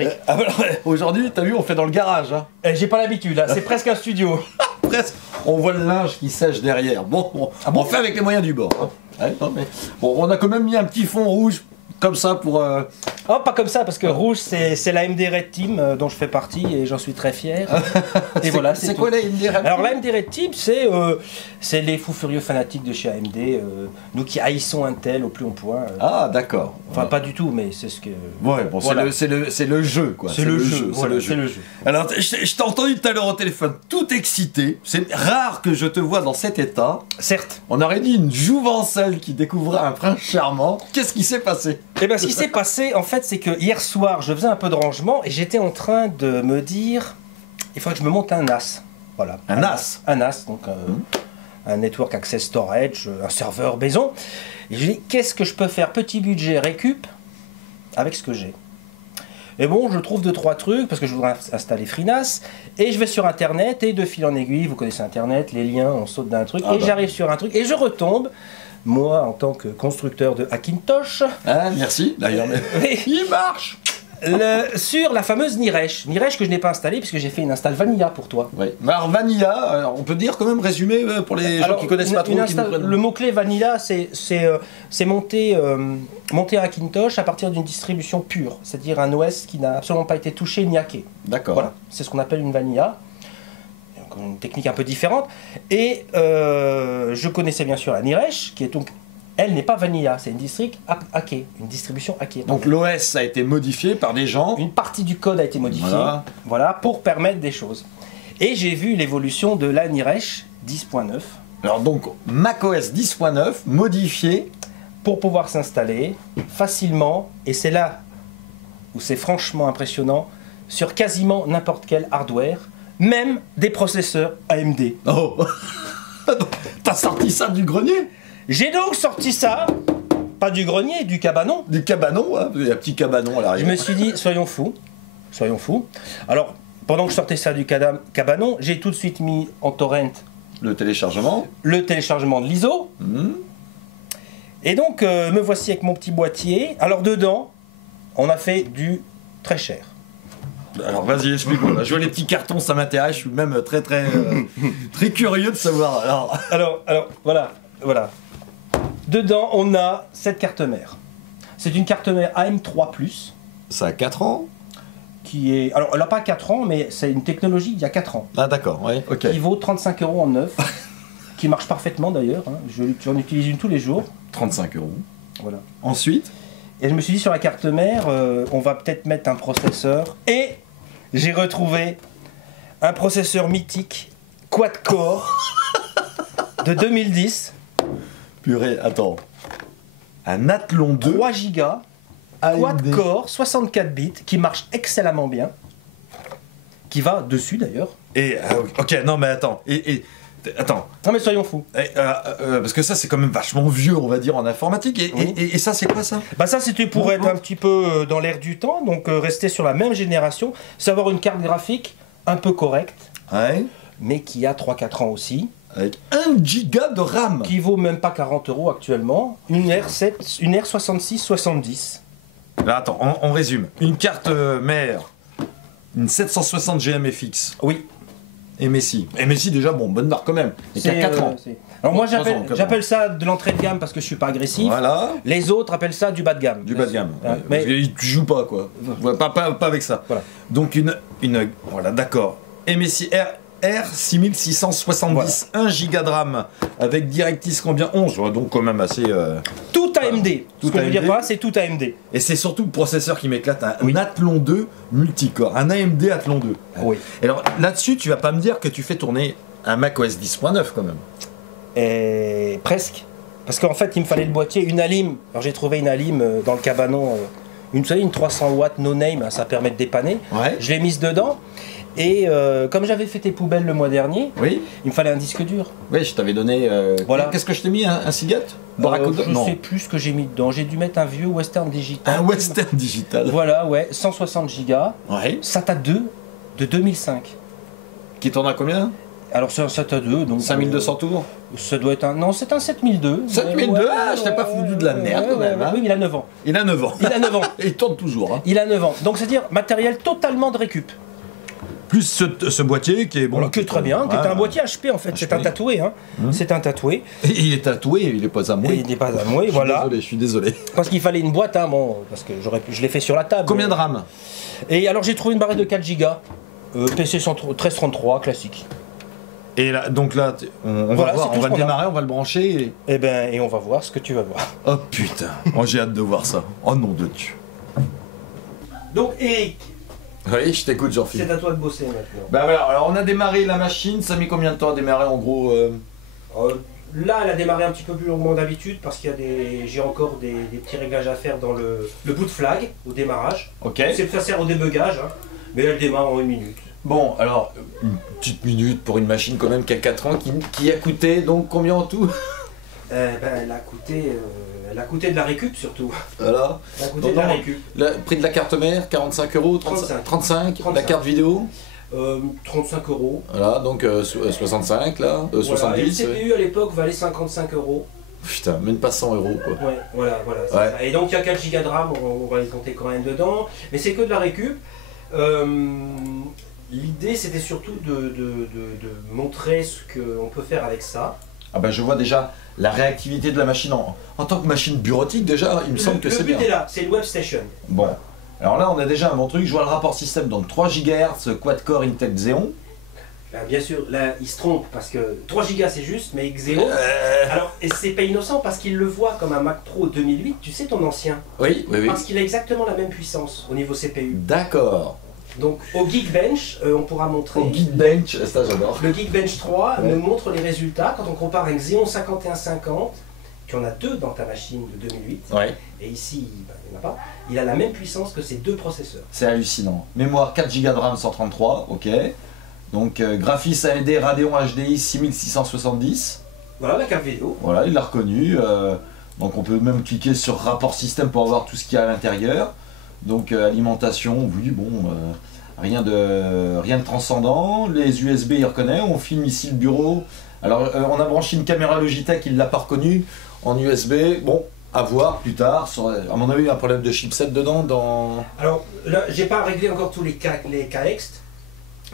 Eric. Aujourd'hui, t'as vu, on fait dans le garage. Hein. J'ai pas l'habitude, là. C'est presque un studio. Presque. On voit le linge qui sèche derrière. Bon, on fait avec les moyens du bord. Hein. Ouais, non, mais... Bon, on a quand même mis un petit fond rouge comme ça pour... Oh, pas comme ça, parce que rouge, c'est la MD Red Team dont je fais partie et j'en suis très fier. Et voilà, c'est quoi la MD Red Team? Alors la MD Red Team, c'est les fous furieux fanatiques de chez AMD, nous qui haïssons Intel au plus haut point. Ah, d'accord. Enfin, pas du tout, mais c'est ce que... Ouais, bon, voilà. c'est le jeu, quoi. C'est le jeu, voilà, c'est le jeu. Alors, je t'ai entendu tout à l'heure au téléphone, tout excité. C'est rare que je te vois dans cet état. Certes. On aurait dit une jouvencelle qui découvrait un prince charmant. Qu'est-ce qui s'est passé? Eh bien, ce qui s'est passé, en fait, c'est que hier soir, je faisais un peu de rangement et j'étais en train de me dire, il faudrait que je me monte un NAS. Voilà. Un NAS? Un NAS, donc un Network Access Storage, un serveur maison. Et je dis, qu'est-ce que je peux faire? Petit budget récup avec ce que j'ai. Et bon, je trouve 2-3 trucs parce que je voudrais installer FreeNAS et je vais sur Internet et de fil en aiguille, vous connaissez Internet, les liens, on saute d'un truc et j'arrive sur un truc et je retombe. Moi, en tant que constructeur de Hackintosh... Ah, merci, d'ailleurs. Il marche sur la fameuse Niresh. Niresh que je n'ai pas installée puisque j'ai fait une install Vanilla pour toi. Oui. Alors, Vanilla, on peut dire quand même, résumé pour les gens qui connaissent pas trop. Le mot-clé Vanilla, c'est monter un Hackintosh à partir d'une distribution pure. C'est-à-dire un OS qui n'a absolument pas été touché ni hacké. D'accord. Voilà, c'est ce qu'on appelle une Vanilla. Une technique un peu différente. Et je connaissais bien sûr la Niresh, qui est donc, elle n'est pas Vanilla, c'est une distribution hackée. Donc l'OS a été modifié par des gens. Une partie du code a été modifiée, voilà, pour permettre des choses. Et j'ai vu l'évolution de la Niresh 10.9. Alors donc macOS 10.9 modifié pour pouvoir s'installer facilement, et c'est là où c'est franchement impressionnant, sur quasiment n'importe quel hardware. Même des processeurs AMD. Oh. T'as sorti ça du grenier? J'ai donc sorti ça, pas du grenier, du cabanon. Du cabanon, hein, il y a un petit cabanon à l'arrière. Je me suis dit, soyons fous. Alors, pendant que je sortais ça du cabanon, j'ai tout de suite mis en torrent le téléchargement de l'ISO. Et donc, me voici avec mon petit boîtier. Alors, dedans, on a fait du très cher. Alors vas-y, explique-moi. Je vois les petits cartons, ça m'intéresse. Je suis même très curieux de savoir. Alors voilà. Dedans, on a cette carte mère. C'est une carte mère AM3+. Ça a 4 ans. Qui est... Alors, elle n'a pas 4 ans, mais c'est une technologie d'il y a 4 ans. Ah d'accord, oui, ok. Qui vaut 35 € en neuf. Qui marche parfaitement d'ailleurs. Hein. J'en utilise une tous les jours. 35 €. Voilà. Ensuite. Et je me suis dit, sur la carte mère, on va peut-être mettre un processeur. Et j'ai retrouvé un processeur mythique, quad-core, de 2010. Purée, attends. Un Athlon 2. 3 Go, quad-core, 64 bits, qui marche excellemment bien. Qui va dessus d'ailleurs. Et, ok, non mais attends. Attends. Non mais soyons fous. Parce que ça c'est quand même vachement vieux on va dire en informatique et ça c'est quoi ça? Bah ça c'était pour être un petit peu dans l'air du temps, donc rester sur la même génération, c'est avoir une carte graphique un peu correcte, mais qui a 3-4 ans aussi. Avec 1 giga de RAM. Qui vaut même pas 40 € actuellement, une R66-70. Là attends, on résume. Une carte mère, une 760 GMFX. Oui. MSI. MSI déjà, bon, bonne marque quand même. Et qui a 4 ans. Alors moi j'appelle ça de l'entrée de gamme parce que je suis pas agressif. Voilà. Les autres appellent ça du bas de gamme. Du bas de gamme. Mais tu joues pas quoi. Pas avec ça. Voilà. Donc voilà, d'accord. MSI R6670, voilà. 1 giga de RAM avec DirectX combien 11, donc quand même assez... Tout AMD. Ce que je veux dire pas, c'est tout AMD. Et c'est surtout le processeur qui m'éclate, un Athlon 2 multicore, un AMD Athlon 2. Oui. Et alors là-dessus, tu vas pas me dire que tu fais tourner un macOS 10.9 quand même. Et presque. Parce qu'en fait, il me fallait le boîtier, une Alim. Alors j'ai trouvé une Alim dans le cabanon, vous savez, une 300 watts no name, ça permet de dépanner. Ouais. Je l'ai mise dedans. Et comme j'avais fait tes poubelles le mois dernier, il me fallait un disque dur. Oui, je t'avais donné... voilà. Qu'est-ce que je t'ai mis? Un Seagate? Je ne sais plus ce que j'ai mis dedans. J'ai dû mettre un vieux Western Digital. Un Western Digital. Voilà, ouais, 160 Go. Ouais. SATA 2 de 2005. Qui tourne à combien? Alors c'est un SATA 2, donc... 5200 tours. Ça doit être un... Non, c'est un 7002. 7002, ah, je t'ai pas foutu de la merde quand même. Hein. Oui, mais il a 9 ans. Il a 9 ans. Il a 9 ans. Et il tourne toujours. Hein. Il a 9 ans. Donc c'est-à-dire matériel totalement de récup. Plus ce boîtier qui est bon. Voilà, que très bien, qui est un boîtier HP en fait. C'est un tatoué. Hein. C'est un tatoué. Et il est tatoué, il n'est pas amoué. Il n'est pas amoué, voilà. Je suis désolé. Parce qu'il fallait une boîte, hein, bon, parce que je l'ai fait sur la table. Combien de RAM? Et alors j'ai trouvé une barrette de 4 Go. PC 1333 classique. Et là, donc là, on Voilà, va voir, on va le démarrer, on va le brancher. Et on va voir ce que tu vas voir. Oh putain, moi j'ai hâte de voir ça. Oh nom de Dieu. Donc Eric, oui, je t'écoute Jean-Philippe. c'est à toi de bosser maintenant. Ben voilà, alors on a démarré la machine, ça a mis combien de temps à démarrer en gros Là, elle a démarré un petit peu plus longuement d'habitude parce qu'il y a j'ai encore des petits réglages à faire dans le boot flag au démarrage. Ok. Ça sert au débugage, hein, mais elle démarre en 1 minute. Bon, alors, une petite minute pour une machine quand même qui a 4 ans, qui a coûté donc combien en tout? Elle a coûté de la récup surtout. Voilà. Elle a coûté de la récup. Le prix de la carte mère, 45 euros, 35. La carte vidéo 35 euros. Voilà, donc 65 là, 70. Le CPU à l'époque valait 55 euros. Putain, même pas 100 euros quoi. Ouais, voilà. Ouais. Ça. Et donc il y a 4 Go de RAM, on va les compter quand même dedans. Mais c'est que de la récup. L'idée c'était surtout de montrer ce qu'on peut faire avec ça. Ah ben je vois déjà la réactivité de la machine en tant que machine bureautique déjà, il me semble que c'est bien. Le but est là, c'est une WebStation. Bon, alors là on a déjà un bon truc, je vois le rapport système, donc 3 GHz, quad-core Intel Xeon. Ben, bien sûr, là il se trompe parce que 3 Go c'est juste, mais Xeon, alors et c'est pas innocent parce qu'il le voit comme un Mac Pro 2008, tu sais ton ancien. Oui. Parce qu'il a exactement la même puissance au niveau CPU. D'accord. Donc au Geekbench, on pourra montrer... Au Geekbench, ça j'adore. Le Geekbench 3 nous montre les résultats quand on compare un Xeon 5150, tu en as 2 dans ta machine de 2008, Ouais. et ici, il n'y en a pas, il a la même puissance que ces 2 processeurs. C'est hallucinant. Mémoire 4 Go de RAM 133, ok. Donc graphisme AMD Radeon HDI 6670. Voilà la carte vidéo. Voilà, il l'a reconnu. Donc on peut même cliquer sur rapport système pour avoir tout ce qu'il y a à l'intérieur. Donc alimentation, oui, bon, rien de transcendant. Les USB, il reconnaît. On filme ici le bureau. Alors on a branché une caméra Logitech, il ne l'a pas reconnu en USB. Bon, à voir plus tard. À mon avis, il y a un problème de chipset dedans. Alors là, j'ai pas réglé encore tous les KExt,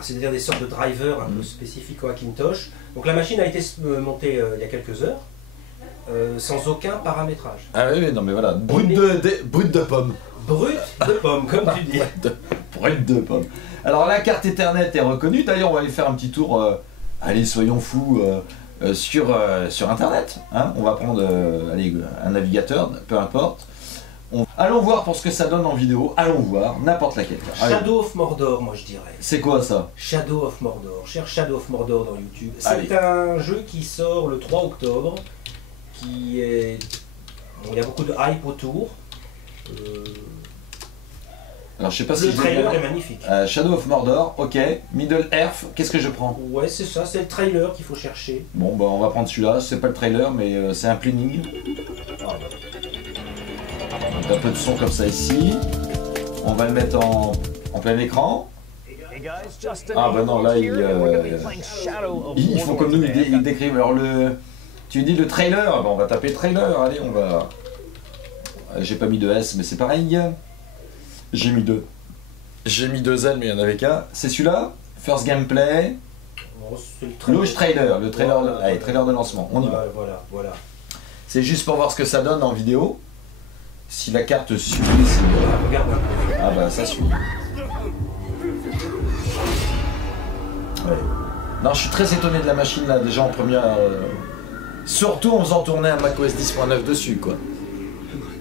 c'est-à-dire des sortes de drivers un peu spécifiques au Hackintosh. Donc la machine a été montée il y a quelques heures, sans aucun paramétrage. Ah oui, non mais voilà, brut de pomme. Brut de pomme, comme tu dis. Brut de pomme. Alors la carte Ethernet est reconnue, d'ailleurs on va aller faire un petit tour, allez soyons fous, sur internet. Hein, on va prendre un navigateur, peu importe. Allons voir pour ce que ça donne en vidéo, allons voir, n'importe laquelle. Shadow of Mordor, moi je dirais. C'est quoi ça? Shadow of Mordor, cherche Shadow of Mordor dans YouTube. Allez. C'est un jeu qui sort le 3 octobre, qui est... Bon, il y a beaucoup de hype autour. Alors je sais pas si le trailer est magnifique. Shadow of Mordor, ok. Middle Earth, qu'est-ce que je prends? Ouais, c'est ça, c'est le trailer qu'il faut chercher. Bon, bah on va prendre celui-là, c'est pas le trailer, mais c'est un planning. Donc, un peu de son comme ça ici. On va le mettre en plein écran. Ah bah non, là ils font comme nous, ils décrivent. Alors tu dis le trailer, bah, on va taper trailer, allez on va... J'ai pas mis de S mais c'est pareil. J'ai mis 2. J'ai mis 2 N mais il y en avait qu'un. C'est celui-là, First Gameplay. Oh, le trailer, le trailer, voilà, allez, trailer de lancement, on y va. Voilà. C'est juste pour voir ce que ça donne en vidéo. Si la carte suit, Regarde. Ah bah ça suit. Ouais. Non, je suis très étonné de la machine là, déjà en première. Surtout en faisant tourner un macOS 10.9 dessus, quoi.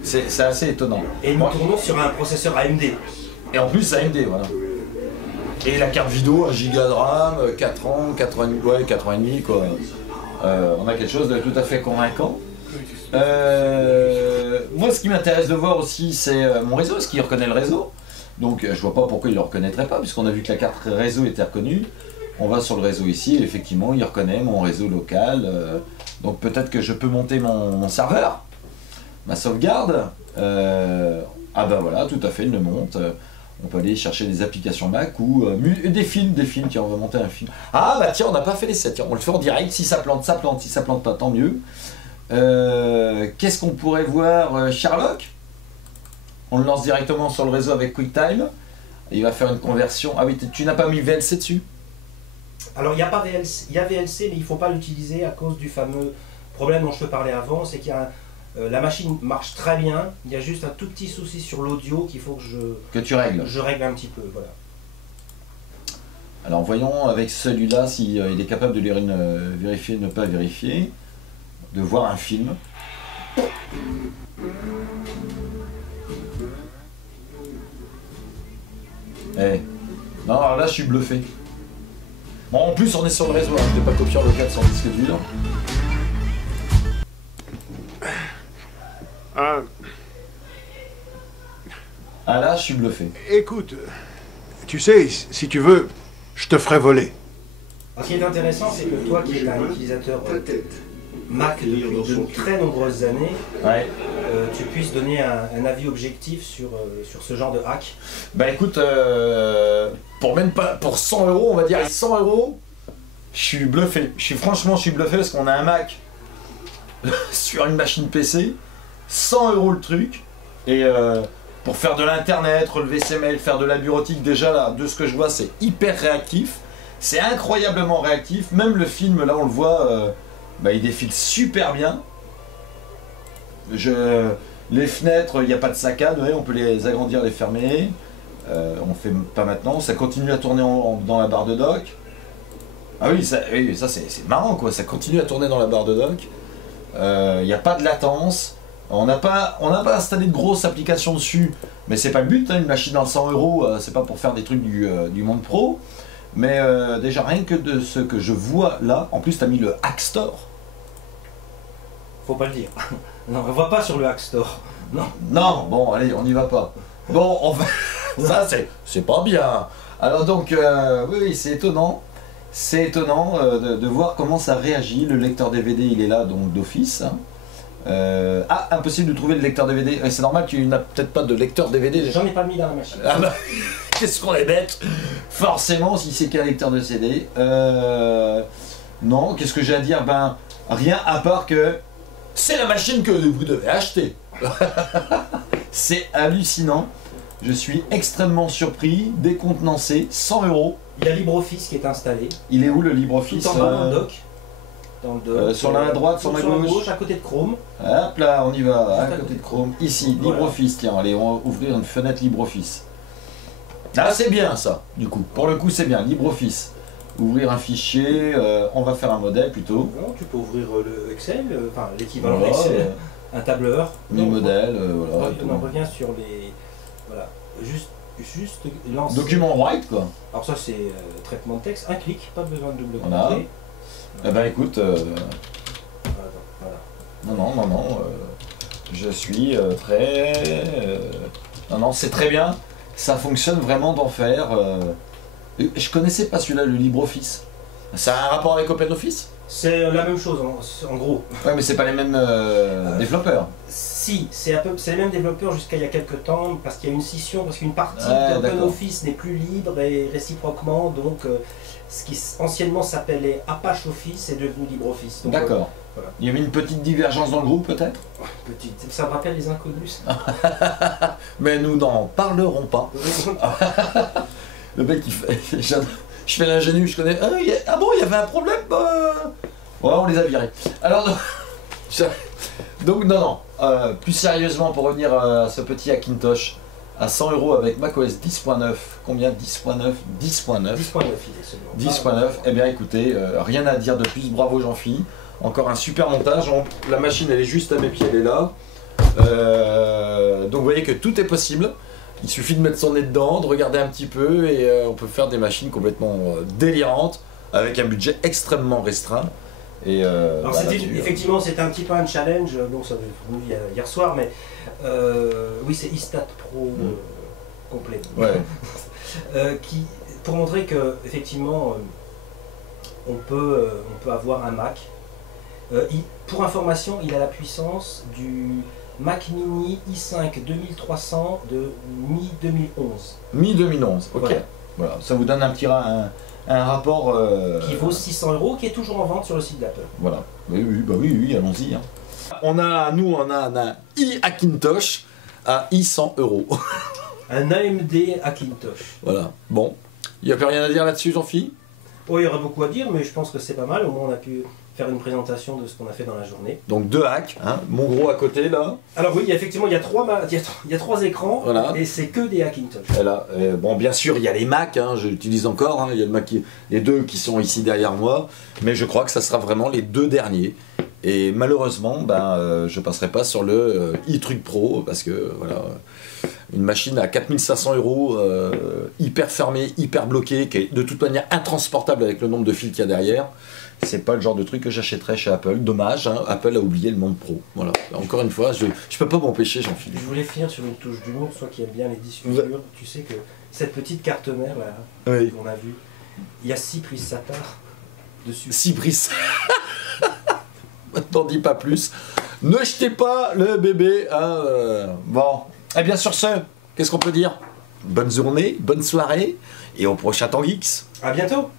C'est assez étonnant. Et nous tournons sur un processeur AMD. Et en plus AMD, voilà. Et la carte vidéo, 1 Go de RAM, 4 ans, 4 ans et demi, ouais, 4 ans et demi, quoi. On a quelque chose de tout à fait convaincant. Moi, ce qui m'intéresse de voir aussi, c'est mon réseau, est-ce qu'il reconnaît le réseau? Donc, je vois pas pourquoi il le reconnaîtrait pas, puisqu'on a vu que la carte réseau était reconnue. On va sur le réseau ici, et effectivement, il reconnaît mon réseau local. Donc, peut-être que je peux monter mon serveur, ma sauvegarde. Ah ben voilà, tout à fait, il le monte. On peut aller chercher des applications Mac ou des films, tiens, on va monter un film. Ah bah tiens, on n'a pas fait l'essai, tiens, on le fait en direct, si ça plante, ça plante, si ça plante pas, tant mieux. Qu'est-ce qu'on pourrait voir? Sherlock? On le lance directement sur le réseau avec QuickTime. Il va faire une conversion. Ah oui, tu n'as pas mis VLC dessus? Alors il y a pas VLC, il y a VLC, mais il ne faut pas l'utiliser à cause du fameux problème dont je te parlais avant, c'est qu'il y a la machine marche très bien, il y a juste un tout petit souci sur l'audio qu'il faut que tu règles. Je règle un petit peu, voilà. Alors voyons avec celui-là s'il est capable de lire vérifier, ne pas vérifier, de voir un film. Eh, non, alors là je suis bluffé. Bon, en plus on est sur le réseau, hein, je ne vais pas copier en local sur le disque dur. Ah là, je suis bluffé. Écoute, tu sais, si tu veux, je te ferai voler. Alors, ce qui est intéressant, c'est que toi qui es un utilisateur Mac depuis de très nombreuses années, ouais. Tu puisses donner un avis objectif sur ce genre de hack. Bah écoute, pour 100 €, on va dire 100 €, je suis bluffé. Franchement, je suis bluffé parce qu'on a un Mac sur une machine PC, 100 € le truc, et pour faire de l'internet, relever ses mails, faire de la bureautique, déjà là, de ce que je vois, c'est hyper réactif, c'est incroyablement réactif. Même le film, là, on le voit, il défile super bien. Les fenêtres, il n'y a pas de saccade, ouais, on peut les agrandir, les fermer. On fait pas maintenant, ça continue à tourner dans la barre de dock. Ah oui, ça c'est marrant quoi, ça continue à tourner dans la barre de dock. Il n'y a pas de latence. On n'a pas installé de grosses applications dessus, mais c'est pas le but, hein, une machine à 100 €, c'est pas pour faire des trucs du monde pro. Mais déjà, rien que de ce que je vois là, en plus tu as mis le Hack Store. Faut pas le dire. Non, on va pas sur le Hack Store. Non. Non, bon, allez, on n'y va pas. Bon, on va... ça c'est pas bien. Alors donc, oui, c'est étonnant. C'est étonnant de voir comment ça réagit. Le lecteur DVD, il est là, donc d'office. Hein. Impossible de trouver le lecteur DVD. C'est normal, tu n'as peut-être pas de lecteur DVD. J'en ai pas mis dans la machine. Ah bah, qu'est-ce qu'on est bête. Forcément, si c'est qu'un lecteur de CD. Non, qu'est-ce que j'ai à dire? Ben, rien à part que c'est la machine que vous devez acheter. C'est hallucinant. Je suis extrêmement surpris, décontenancé, 100 €. Il y a LibreOffice qui est installé. Il est où le LibreOffice? Tout en bas dans le dock. Sur la main droite, sur ma gauche, à côté de Chrome. Hop là, on y va, à côté de Chrome. Ici, voilà. LibreOffice, tiens, allez, on va ouvrir une fenêtre LibreOffice. Ah, c'est bien ça, du coup. Pour le coup, c'est bien, LibreOffice. Ouvrir un fichier, on va faire un modèle plutôt. Non, tu peux ouvrir le Excel, enfin l'équivalent d'Excel, un tableur. Le modèle, voilà. On revient sur les... Voilà, juste lancer. Document write, quoi. Alors ça, c'est traitement de texte, un clic, pas besoin de double-cliquer. Voilà. Eh ben écoute, voilà. non, je suis très... non, c'est très bien, ça fonctionne vraiment d'enfer. Je connaissais pas celui-là, le LibreOffice. Ça a un rapport avec OpenOffice? C'est la même chose, en gros. Ouais, mais c'est pas les mêmes développeurs. Si, c'est les mêmes développeurs jusqu'à il y a quelques temps, parce qu'il y a une scission, parce qu'une partie d'OpenOffice n'est plus libre et réciproquement, donc ce qui anciennement s'appelait Apache Office est devenu LibreOffice. D'accord. Voilà. Il y avait une petite divergence dans le groupe peut-être? Petite, ça me rappelle les inconnus. Mais nous n'en parlerons pas. Le mec il fait... Je fais l'ingénu, je connais... Ah bon, il y avait un problème Ouais, on les a virés. Alors, donc non, plus sérieusement, pour revenir à ce petit Hackintosh, à 100 € avec macOS 10.9, combien? 10.9 10.9 10.9, eh bien écoutez, rien à dire de plus, bravo Jean-Phi, encore un super montage, la machine elle est juste à mes pieds, elle est là, donc vous voyez que tout est possible. Il suffit de mettre son nez dedans, de regarder un petit peu et on peut faire des machines complètement délirantes avec un budget extrêmement restreint. Et alors effectivement c'était un petit peu un challenge, donc ça venu hier soir, mais oui c'est iStat Pro complet. Ouais. Pour montrer que effectivement on peut avoir un Mac. Pour information, il a la puissance Mac Mini i5 2300 de mi-2011. Mi-2011, ok. Voilà. Voilà, ça vous donne un petit un rapport... Qui vaut 600 €, qui est toujours en vente sur le site d'Apple. Voilà, oui, allons-y. Hein. On a un i-Hackintosh à i-100 €. Un AMD Hackintosh. Voilà, bon. Il n'y a plus rien à dire là-dessus, Jean-Philippe? Oh, il y aurait beaucoup à dire, mais je pense que c'est pas mal. Au moins, on a pu faire une présentation de ce qu'on a fait dans la journée. Donc 2 hacks, hein, mon gros à côté là. Alors oui, effectivement, il y a trois écrans, voilà. Et c'est que des Hackintosh. Voilà. Bon, bien sûr, il y a les Mac, hein, je l'utilise encore, hein, il y a le Mac les deux qui sont ici derrière moi, mais je crois que ça sera vraiment les 2 derniers. Et malheureusement, je passerai pas sur le iTruc Pro, parce que voilà, une machine à 4500 €, hyper fermée, hyper bloquée, qui est de toute manière intransportable avec le nombre de fils qu'il y a derrière. C'est pas le genre de truc que j'achèterais chez Apple. Dommage, hein, Apple a oublié le monde pro. Voilà. Encore une fois, je peux pas m'empêcher, Jean-Philippe. Je voulais finir sur une touche d'humour, toi qui aimes bien les disques durs. Tu sais que cette petite carte mère là, oui, qu'on a vue, il y a 6 prises SATA dessus. 6 prises. N'en dis pas plus. Ne jetez pas le bébé. Bon. Et bien sur ce, qu'est-ce qu'on peut dire? Bonne journée, bonne soirée, et au prochain Temps Geeks. À bientôt.